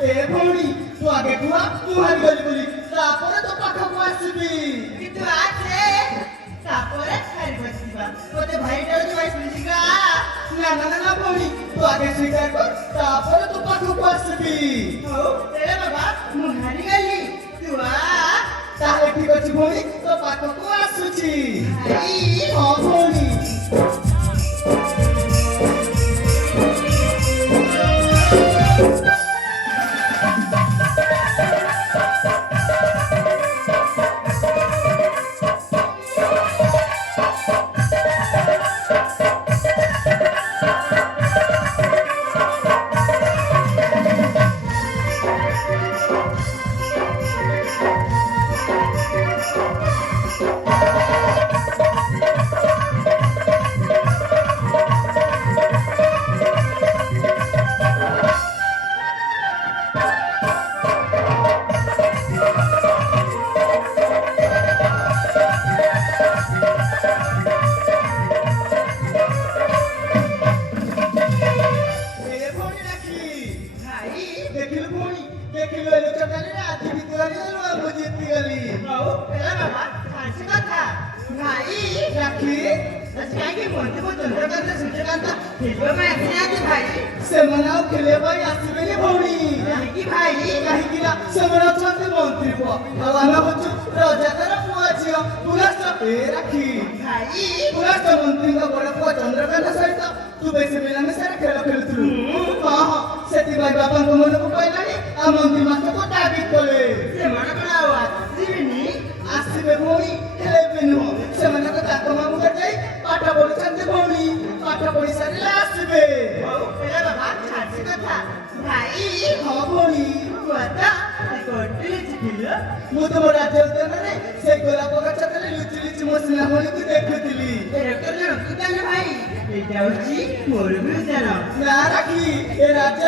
ए भौणी तू आगे कुआ तू हारी गली बोली तापर तो पाखକୁ ଆସିବି କିନ୍ତୁ ଆଛେ ତାପରେ ହାରି ବସିବା ମୋତେ ଭାଇଟାର ଚଏସ୍ ମିଳିଯିବା ନା ନା ନା ଭଉଣୀ ତୁ ଆगे ସ୍ୱୀକାର କର ତାପରେ ତ ପାଖକୁ ଆସିବି ହଉ ତେରେ ବାବା ମୁଁ ହାରିଗଲି ତୁ ଆ ତାହେଲେ ଠିକ ଅଛି ଭଉଣୀ ତୋ ପାଖକୁ ଆସୁଛି ଭାଇ ହଁ ଭଉଣୀ ଦେଖିଲୁ ଭଉଣୀ ଦେଖିଲୁ ଏ ଲୁଚକାଳିରେ ଆଜି ଭିତରେ ମୁଁ ଜିତିଗଲି ହଉ ତେରେ ବାବା ଆଜି କଥା ଭାଇ ରାକ୍ଷୀ ଆଜି କାହିଁକି ମନ୍ଦିର ଚନ୍ଦ୍ରକାନ୍ତ ସୂର୍ଯ୍ୟକାନ୍ତ ଫିଲ୍ମ ପାଇଁ ଆସିନାହାନ୍ତି ଭାଇ ସେମାନେ ଆଉ ଖେଳିବା ପାଇଁ ଆସିବେନି ଭଉଣୀ କାହିଁକି ଭାଇ କାହିଁକି ନା ସେମାନେ ଅଛନ୍ତି ମନ୍ତ୍ରୀ ପୁଅ ଆଉ ଆମେ ହଉଛୁ ରଜାଦାର ପୁଅ ଝିଅ ପୁରାଷ୍ଟ ଏ ରାକ୍ଷୀ ଭାଇ ପୁରାଷ୍ଟ ମନ୍ତ୍ରୀଙ୍କ ବଡ ପୁଅ ଚନ୍ଦ୍ରକାନ୍ତ ସହିତ ତୁ ବେଶୀ ମିଳାମିଶାରେ ଖେଳ ଖେଳୁଥିଲୁ ହଁ ହଁ ସେଥିପାଇଁ ବାପାଙ୍କ ମନକୁ କହିଲାଣି ଆଉ ମନ୍ତ୍ରୀ ମାସକୁ ଦାବି କଲେ ସେମାନେ କଣ ଆଉ ଆସିବେନି ଆସିବେ ଭଉଣୀ ହେଲେ ବି ନୁହଁ ସେମାନଙ୍କ ତାଙ୍କ ମାମୁଁ ଘରେ ଯାଇ ପାଠ ପଢୁଛନ୍ତି ଭଉଣୀ ପାଠ ପଢି ସାରିଲେ ଆସିବେ ହଉ ତେରେ ବାବା ଆଜି କଥା ଭାଇ ହଁ ଭଉଣୀ କଥା କୋଉଠି ଥିଲ ମୁଁ ତୁମ ରାଜ୍ୟ ଉଦ୍ୟାନରେ ସେଇ ଗୋଲାପ ଗଛ ତଳେ ଲୁଚି ଲୁଚି ମୋ ସିନା ଭଉଣୀକୁ ଦେଖୁଥିଲି ଡାକ୍ତର ଜଣକୁ ତାହେଲେ ଭାଇ ଏଇଟା ହଉଛି ମୋର ବି ଉଦ୍ୟାନ ନା ରାକ୍ଷୀ ଏ ରାଜ୍ୟର